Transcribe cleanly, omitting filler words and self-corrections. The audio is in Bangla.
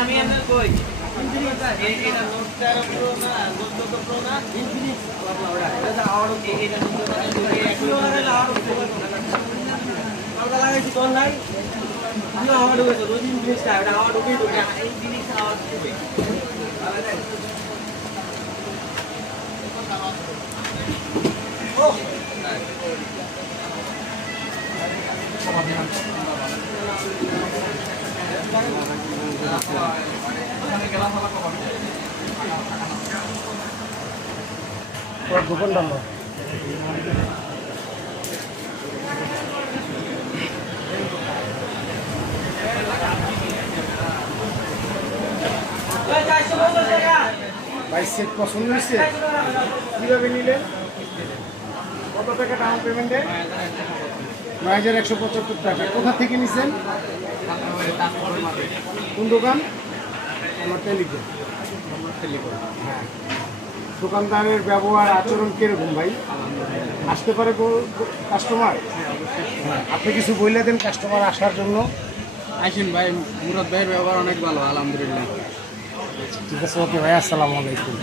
আমি আপনার কই এটা নোটটার পুরো না নোট পুরো না এটা আওয়ার এটা নোটটা লাগাইছি কোন নাই আমি আওয়ার হয়েছে রোজ জিনিসটা এটা আওয়ার ঢুকে এই জিনিস আওয়ার ঢুকে ও দোকান ডালো ভাই সেট পছন্দ হয়েছে কীভাবে নিলেন কত টাকা ডাউন পেমেন্টে ৯,১৭৫ টাকা কোথা থেকে নিছেন কোন দোকান আমার টেলিকম হ্যাঁ দোকানদারের ব্যবহার আচরণ কিরকম ভাই আসতে পারে কাস্টমার আপনি কিছু বললে দেন কাস্টমার আসার জন্য আইসেন ভাই মুরাদ ভাইয়ের ব্যবহার অনেক ভালো আলহামদুলিল্লাহ ঠিক আছে ওকে ভাই আসসালামু আলাইকুম